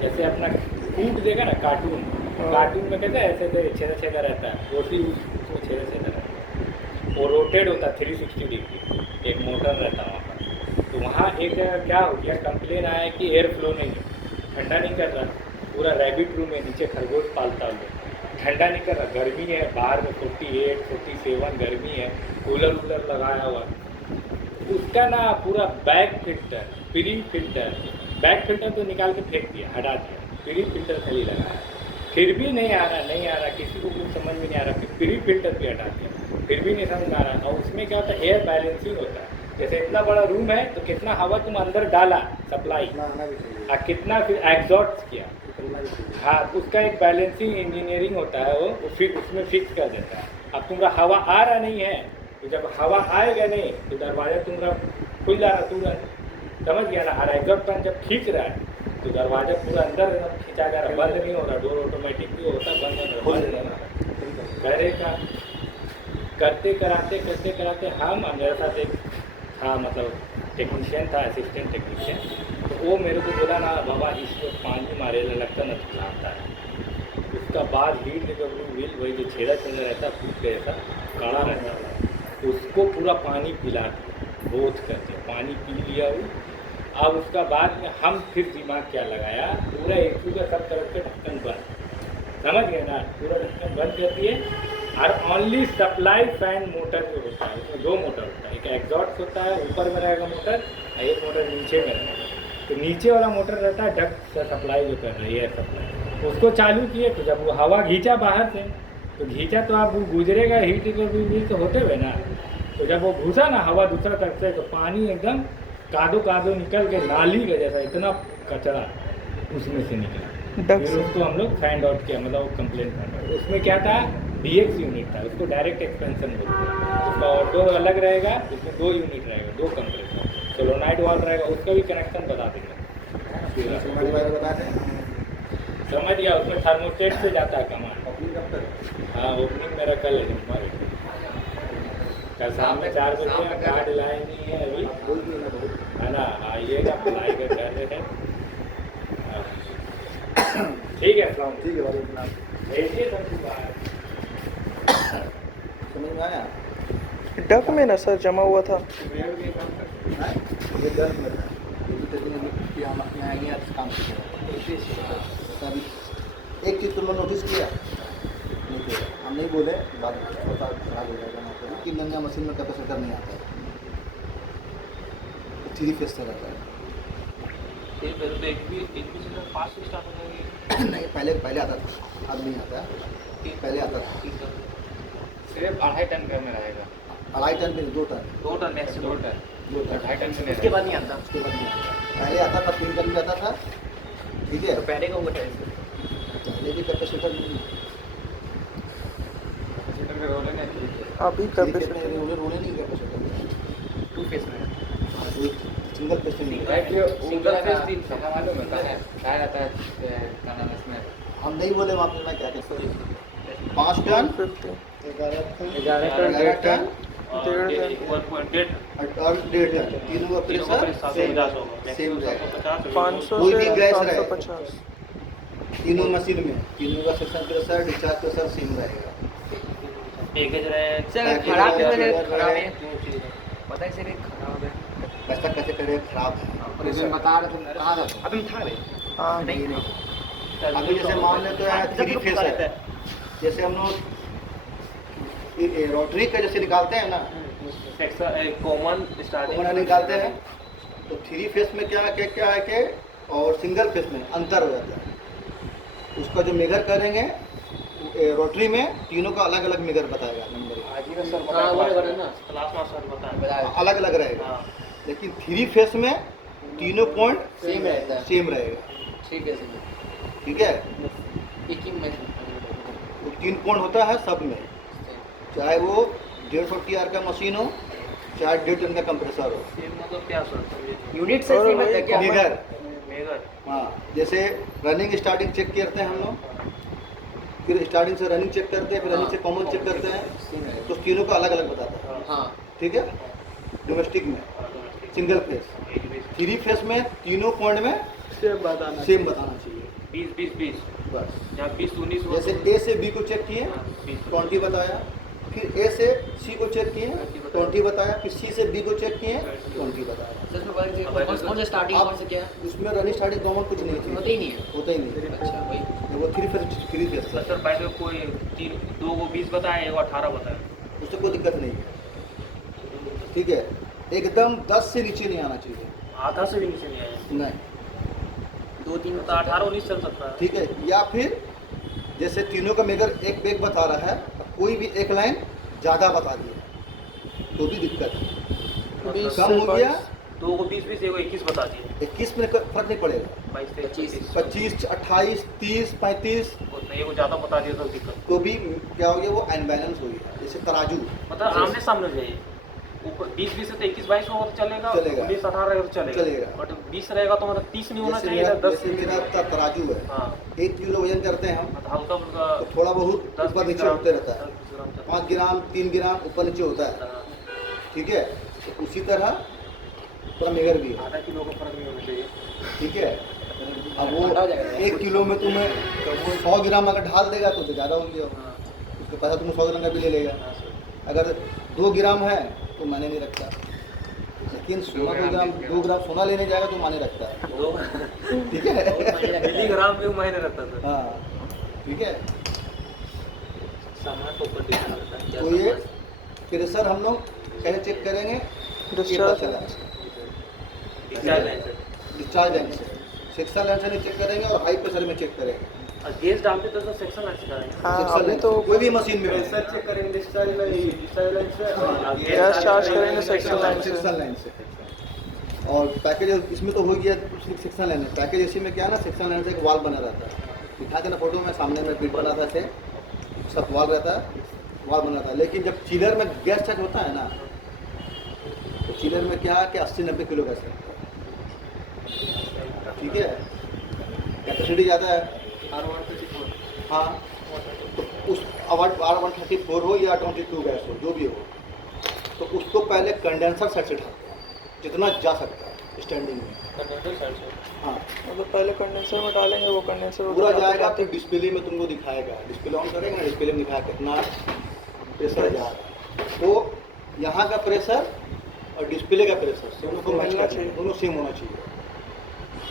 जैसे अपना फूड देगा ना कार्टून, कार्टून में कहते हैं ऐसे छेदा छेदा रहता है, रोटी उसमें छेदा छेदा रहता है, वो रोटेट होता है 360 डिग्री, एक मोटर रहता है वहाँ पर। तो वहाँ एक क्या हो गया, कंप्लेन आया कि एयर फ्लो नहीं है, ठंडा नहीं कर रहा। पूरा रैबिट रूम है, नीचे खरगोश पालता हूँ, ठंडा नहीं कर रहा, गर्मी है, बाहर में 48, 47 गर्मी है, कूलर वूलर लगाया हुआ। उसका ना पूरा back filter, pre filter, back filter तो निकाल के फेंक दिया, हटा दिया, प्री फिल्टर खाली लगाया, फिर भी नहीं आ रहा, किसी को कुछ समझ में नहीं आ रहा। फिर प्री फिल्टर भी हटा दिया, फिर भी नहीं समझ में आ रहा। और उसमें क्या होता है, एयर बैलेंसिंग होता है। जैसे इतना बड़ा रूम है तो कितना हवा तुम अंदर डाला सप्लाई, और कितना फिर एग्जॉस्ट किया, हाँ, उसका एक बैलेंसिंग इंजीनियरिंग होता है, वो फिर उसमें फिक्स कर देता है। अब तुम्हारा हवा आ रहा नहीं है, तो जब हवा आएगा नहीं तो दरवाजा तुम्हारा खुल जा रहा तुरंत, समझ गया ना। और एग्जॉस्ट फैन जब खींच रहा है तो दरवाजा पूरा अंदर खींचा जा रहा, बंद नहीं हो रहा, डोर ऑटोमेटिक भी होता है, बंद नहीं हो रहा। करे का करते कराते हम, मेरे साथ एक था, मतलब टेक्नीशियन था, असिस्टेंट टेक्नीशियन, तो वो मेरे को बोला ना, बाबा इसमें पानी मारे लगता ना आता है। उसका बाद हीट रिकवरी व्हील, वही जो छेदा छेदा रहता है, फूट के ऐसा काड़ा रहता है, उसको पूरा पानी पिला दिया, बोथ करके पानी पी लिया वो। अब उसका बाद में हम फिर दिमाग क्या लगाया, पूरा एचू का सब तरफ के ढक्कन बंद, समझ गए ना, पूरा ढक्कन बंद कर दिए। और ओनली सप्लाई फैन मोटर जो होता है, उसमें 2 मोटर होता है, एक एग्जॉस्ट होता है, ऊपर में रहेगा मोटर, और एक मोटर नीचे में रहेगा। तो नीचे वाला मोटर रहता है डक्ट से सप्लाई जो कर रही है, एयर सप्लाई, उसको चालू किए। तो जब वो हवा खींचा बाहर से, तो खींचा तो अब वो गुजरेगा, हीट रिकवरी तो होते हुए ना। तो जब वो घुसा ना हवा दूसरा तरफ से, तो पानी एकदम कादो निकल के नाली का जैसा इतना कचरा उसमें से निकला। फिर उसको हम लोग फाइंड आउट किया, मतलब वो कंप्लेंट फाइंड आउट। उसमें क्या था, BX यूनिट था, उसको डायरेक्ट एक्सपेंशन बोलते हैं। उसका ऑटो अलग रहेगा, उसमें 2 यूनिट रहेगा, 2 कंप्रेसर। सोलोनाइड वाल्व रहेगा, उसका भी कनेक्शन बता देंगे। हमारे बारे में बताते हैं। समझ गया, उसमें थर्मोस्टेट से जाता है कमांड। ओपनिंग कब तक? हाँ, ओपनिंग मेरा कल है हमारे कल शाम में 4 बजे है, कार्ड लाए नहीं है अभी, बोल दिए ना बहुत। है ना। आइएगा, अप्लाई कर रहे हैं। हाँ। ठीक है, अस्सलाम ठीक है वालेकुम सलाम। भेजिए सब कुछ बाहर। समझ में आया? डक में ना सर जमा हुआ था। ये दर्द में था। ये भी तकलीफ कि हम अपने आएंगे आज काम करेंगे। अभी एक चीज़ तुमने नोटिस किया नहीं किया? हम नहीं बोले, बात थोड़ा खराब हो जाएगा ना, कि नंगा मशीन में कैपेसिटर नहीं आता है, 3 फेज से रहता है। एक भी सिलेंडर फास्ट स्टार्ट हो जाएगी। नहीं, पहले आता था, अब नहीं आता है। पहले आता था सिर्फ 2.5 टन का में रहेगा। 2.5 टन पे 2 ton 2 ton maximum. 2 ton 2.5 ton से उसके बाद नहीं आता। उसके बाद नहीं आता। पहले आता था 3 टन में आता था, ठीक है। तो पहले का होगा टाइम पहले भी कैपेसिटर नहीं कैपेसिटर का रोल है ना। अभी कैपेसिटर रोने नहीं कैपेसिटर 2 फेस में। सिंगल फेज नहीं है। राइट, ये सिंगल फेस 3 क्या मालूम है क्या रहता है, क्या नाम है इसमें? हम नहीं बोले वहाँ पे मैं क्या कहता हूँ, 5 टन 50 11 टन और 1.5 टन। और 1.5 टन, तीनों का प्रेशर सेम रहेगा। 500 कोई भी से गैस 750। तीनों मशीन में तीनों का section pressure, discharge pressure same रहेगा। पैकेज रहे सर पैकेज खराब रहे, है, पैकेज खराब रहे। है। पता है सर ये खराब है। कैसा कैसे करे खराब है। प्रेशर बता रहे थे कहाँ था? अभी हम था रे। हाँ नहीं नहीं। अभी जैसे मान लेते हैं 3 फेज है, जैसे हम लोग रोटरी का जैसे निकालते हैं ना, कॉमन स्टार्टिंग कॉमन निकालते हैं, तो 3 फेज में क्या है कि और सिंगल फेज में अंतर हो जाता है। उसका जो मेजर करेंगे रोटरी में तीनों का अलग अलग मेजर बताएगा, नंबर आज ही का सर हाँ वो बता लगा ना। क्लास में सर बताएं। अलग अलग रहेगा। हाँ लेकिन 3 फेज में तीनों पॉइंट सेम रहता है। सेम रहेगा, ठीक है सर। ठीक है। एक ही में तो 3 पॉइंट होता है सब में, चाहे वो 150 TR का मशीन हो, चाहे 1.5 टन का कंप्रेसर हो। सेम मतलब क्या सर? यूनिट से और सेम वही है क्या? मेजर, मेगर हाँ, जैसे रनिंग स्टार्टिंग चेक करते हैं हम लोग, फिर स्टार्टिंग से रनिंग चेक करते हैं, फिर रनिंग से कॉमन चेक करते हैं, तो तीनों का अलग अलग बताता है, हाँ ठीक है। डोमेस्टिक में सिंगल फेज, 3 फेज में तीनों पॉइंट में सेम बताना चाहिए 20 बस। जहाँ 20-19 जैसे ए से बी को चेक किए 20 बताया, फिर ए से सी को चेक किए 20 बताया, फिर सी से बी को चेक किए 20 बताया। सर इसमें पता है कौन सा स्टार्टिंग कौन सा क्या है? उसमें रनिंग स्टार्टिंग कॉमन कुछ नहीं थी, होता ही नहीं है। होता ही नहीं। अच्छा वही। वो 3 फेज था, सर पहले कोई 2 को 20 बताया, 1 को 18 बताया। उससे कोई दिक्कत नहीं है, ठीक है। एकदम 10 से नीचे नहीं आना चाहिए, आधा से भी नीचे नहीं आया। नहीं, 2-3 बता 18-19 चल सकता है। ठीक है। या फिर जैसे तीनों का मेगर एक बेग बता रहा है, कोई भी एक लाइन ज़्यादा बता दिया तो भी दिक्कत है। 20 कम से हो गया 2 को 20, 1 को 21 बता दिए। 21 में फर्क नहीं पड़ेगा, 22, 25, 25, 28, 30, 35 उतना 1 को ज़्यादा बता दिया तो दिक्कत। तो भी क्या हो गया, वो अनबैलेंस हो गया। जैसे तराजू, मतलब आमने सामने जाइए, ऊपर 20 से तो 21-22 होगा तो चलेगा, चलेगा। 19-18 रहेगा तो चलेगा, चलेगा। बट 20 रहेगा तो मतलब 30 नहीं होना जैसे चाहिए, मेरा 10 जैसे मेरा तराजू है, हाँ 1 किलो वजन करते हैं हम, मतलब हल्का फुल्का तो थोड़ा बहुत 10 ऊपर नीचे ग्राम, होते रहता है, 10 ग्राम तक। 5 ग्राम 3 ग्राम ऊपर नीचे होता है, हाँ, ठीक है। तो उसी तरह पूरा मेगर भी है, आधा किलो का फर्क नहीं होना चाहिए। ठीक है। अब वो घटा हो जाएगा। 1 किलो में तुम्हें 100 ग्राम अगर ढाल देगा तो ज़्यादा हो गया, हाँ, उसके पैसा तुम्हें 100 ग्राम का भी ले लेगा। हाँ, सर। अगर 2 ग्राम है तो माने नहीं रखता, लेकिन सोना 2 ग्राम सोना लेने जाएगा तो माने रखता है, दो ठीक है। मिलीग्राम में महीने रहता था। हाँ, ठीक है। सामान को ऊपर डिपेंड करता है क्या तो ये सामान। प्रेशर हम लोग कैसे चेक करेंगे, डिस्चार्ज डिस्चार्ज लाइन से। डिस्चार्ज लाइन से, सेक्शन लाइन से नहीं चेक करेंगे और हाई प्रेशर में चेक करेंगे। और गैस डालते तो सर सेक्शन लाइन से डालेंगे। हाँ सेक्शन अभी लाइन तो कोई भी मशीन में चेक करेंगे डिस्चार्ज लाइन से। गैस चार्ज करेंगे सेक्शन लाइन से। सेक्शन लाइन से। और पैकेज इसमें तो हो गया सेक्शन लाइन है, पैकेज इसी में क्या है ना, सेक्शन लाइन से एक वाल बना रहता है, दिखा देना फोटो में, सामने में पीठ बना था से साथ वाल रहता है, वाल बना रहता है। लेकिन जब चिलर में गैस चेक होता है ना, तो चिलर में क्या है कि 80-90 किलो गैस रहता है, ठीक है, कैपेसिटी ज़्यादा है। हाँ, तो उस R134 हो या 22 गैस हो, जो भी हो, तो उसको पहले कंडेंसर साइड से ढालते हैं जितना जा सकता है स्टैंडिंग में। हाँ, मतलब पहले कंडेंसर में डालेंगे, वो कंडेंसर पूरा जाएगा फिर डिस्प्ले में तुमको दिखाएगा, डिस्प्ले ऑन करेंगे ना, डिस्प्ले में दिखाएगा कितना प्रेशर जा रहा है। तो यहाँ का प्रेशर और डिस्प्ले का प्रेशर दोनों को मैच करना चाहिए, दोनों सेम होना चाहिए।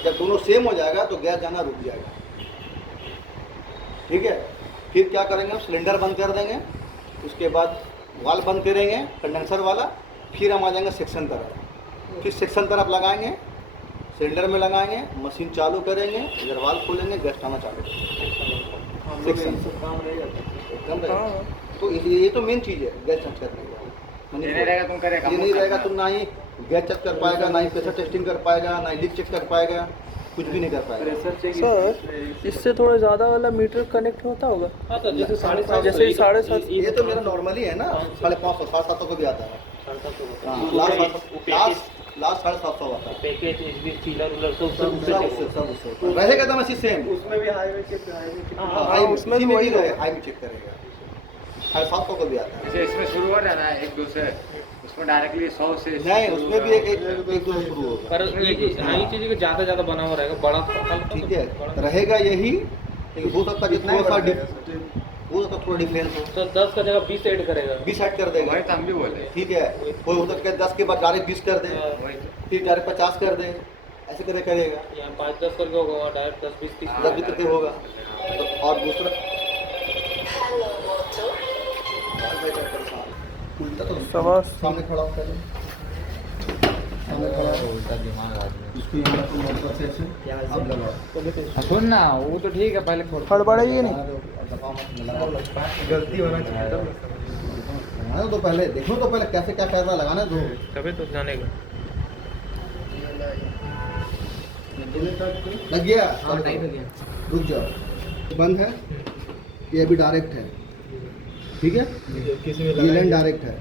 जब दोनों सेम हो जाएगा तो गैस जाना रुक जाएगा, ठीक है। फिर क्या करेंगे, हम सिलेंडर बंद कर देंगे, उसके बाद वाल्व बंद करेंगे कंडेंसर वाला, फिर हम आ जाएंगे सेक्शन तरफ, फिर सेक्शन तरफ लगाएंगे, सिलेंडर में लगाएंगे, मशीन चालू करेंगे, इधर वाल्व खोलेंगे, गैस आना चालू करेंगे, सेक्शन एकदम रहेगा। तो ये तो मेन चीज़ है गैस चेक करने का। ये नहीं रहेगा तुम करेगा, ये नहीं रहेगा तुम ना ही गैस चेक कर पाएगा, ना ही प्रेशर टेस्टिंग कर पाएगा, ना ही लीक चेक कर पाएगा, कुछ भी नहीं कर पाएगा। सर इससे थोड़ा ज़्यादा वाला मीटर कनेक्ट होता होगा? हाँ सर, जैसे 7.5 जैसे 7.5 ये तो मेरा नॉर्मली है ना, 550 750 को भी आता है। हाँ, लास्ट 750 आता है। पैकेज एचबी चिलर उलर सब सब उससे रहेगा एकदम ऐसी सेम। उसमें भी हाईवे चेक हाई उसमें भी वही रहेगा, हाई में चेक करेगा, 750 को भी आता है। जैसे इसमें शुरू हो जाना है 1-2 से, उसमें डायरेक्टली 100 से नहीं, उसमें भी एक दो शुरू होगा, पर ये चीज़ को ज़्यादा बना हुआ रहेगा, बड़ा ठीक है, रहेगा यही। लेकिन हो सकता है कि थोड़ा सा हो सकता थोड़ा डिफरेंस हो, तो 10 का जगह 20 ऐड करेगा। 20 ऐड कर देगा, वही तो हम भी बोले। ठीक है। कोई हो सकता है 10 के बाद डायरेक्ट 20 कर दे, वही तो। फिर डायरेक्ट 50 कर दे, ऐसे करेगा। यहाँ 5-10 करके होगा, डायरेक्ट 10-20-30 10 भी करके होगा। तो और दूसरा उल्टा तो सामने खड़ा होकर सामने खड़ा उल्टा दिमाग आदमी। इसको यहाँ पर तुम ऊपर से ऐसे अब लगाओ, सुन ना, वो तो ठीक है, पहले खोल। हड़बड़ाइए नहीं। गलती होना चाहिए तो पहले देखो, तो पहले कैसे क्या करना लगाना दो, तभी तो जानेगा। लग गया। रुक जाओ, बंद है, ये अभी डायरेक्ट है, ठीक है, ये लाइन डायरेक्ट है,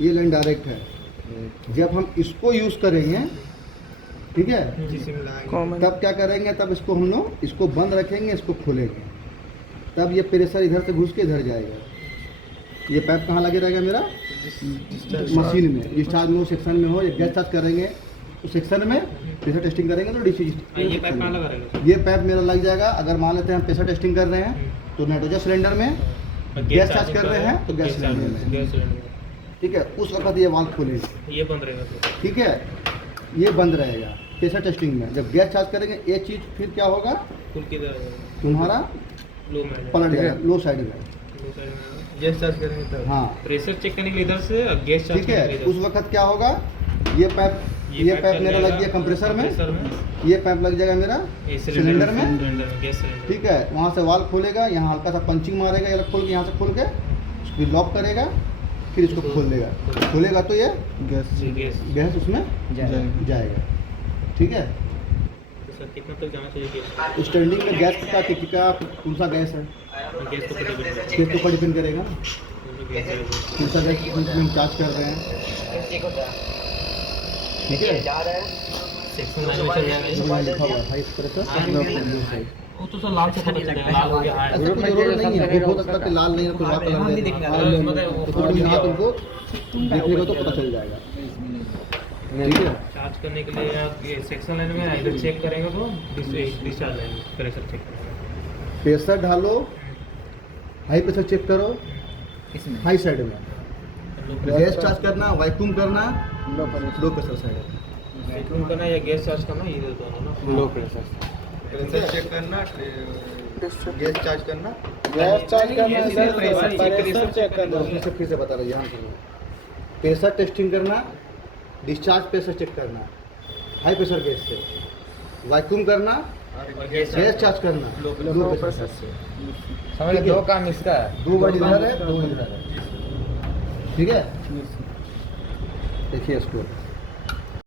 ये लाइन डायरेक्ट है। जब हम इसको यूज़ करेंगे, ठीक है, तब क्या करेंगे, तब इसको हम लोग इसको बंद रखेंगे, इसको खोलेंगे, तब ये प्रेशर इधर से घुस के इधर जाएगा। ये पाइप कहाँ लगे रहेगा मेरा, मशीन में, डिस्चार्ज में हो, सेक्शन में हो, ये गैस चार्ज करेंगे तो सेक्शन में प्रेशर टेस्टिंग करेंगे तो ये पाइप कहाँ लगा रहेगा? ये पाइप मेरा लग जाएगा। अगर मान लेते हैं हम प्रेशर टेस्टिंग कर रहे हैं तो नाइट्रोजन सिलेंडर में, गैस चार्ज कर रहे हैं तो गैस सिलेंडर में, ठीक है। उस वक्त ये वाल्व खोलेगा, ये बंद रहेगा, ठीक है, ये बंद रहेगा प्रेशर टेस्टिंग में। जब गैस चार्ज करेंगे ये चीज़ फिर क्या होगा, फुल किधर तुम्हारा लो में पलट जाएगा, लो साइड में। गैस चार्ज करेंगे तब। हाँ, प्रेशर चेक करने के लिए इधर से, और गैस चार्ज ठीक करने है। के लिए उस वक्त क्या होगा, ये पाइप मेरा लग गया कंप्रेसर में, ये पाइप लग जाएगा मेरा सिलेंडर में, गैस सिलेंडर, ठीक है। वहाँ से वाल्व खोलेगा, यहाँ हल्का सा पंचिंग मारेगा, ये खोल के यहाँ से खोल के फिर लॉक करेगा, फिर इसको खोल देगा, खोलेगा तो ये गैस उसमें जाएगा, ठीक है। तो सर कितना तक जाना चाहिए गैस? स्टैंडिंग में गैस का कौन सा गैस है, गैस को कितना गैस के ऊपर डिपेंड करेगा, कौन सा गैस हम चार्ज कर रहे हैं, ठीक है। सेक्शन लाइन में चल जाएगा। इसमें लिखा हुआ है इस तरह से, वो तो सर लाल से पता चलेगा, लाल हो गया हाँ। ऐसा कोई जरूरत नहीं है, हो सकता है कि लाल नहीं है, कोई और कलर देगा, तो यहाँ तुमको देखने को तो पता चल जाएगा, ठीक है। चार्ज करने के लिए आप ये सेक्शन लाइन में इधर चेक करेंगे तो डिस्चार्ज लाइन में प्रेशर चेक करेंगे। प्रेशर ढालो, हाई प्रेशर चेक करो, हाई साइड में गैस चार्ज करना, वैक्यूम करना, लो प्रेशर साइड वैक्यूम करना या गैस चार्ज करना, ये दोनों ना। लो प्रेशर चेक करना, गैस चार्ज करना, प्रेशर चेक करना। उसमें से फिर से बता रहे ध्यान से, प्रेशर टेस्टिंग करना, डिस्चार्ज प्रेशर चेक करना, हाई प्रेशर गैस से, वैक्यूम करना, गैस चार्ज करना, लो प्रेशर से। समझ लो, 2 काम इसका है। 2 बार इधर है, 2 इधर है, ठीक है। देखिए इसको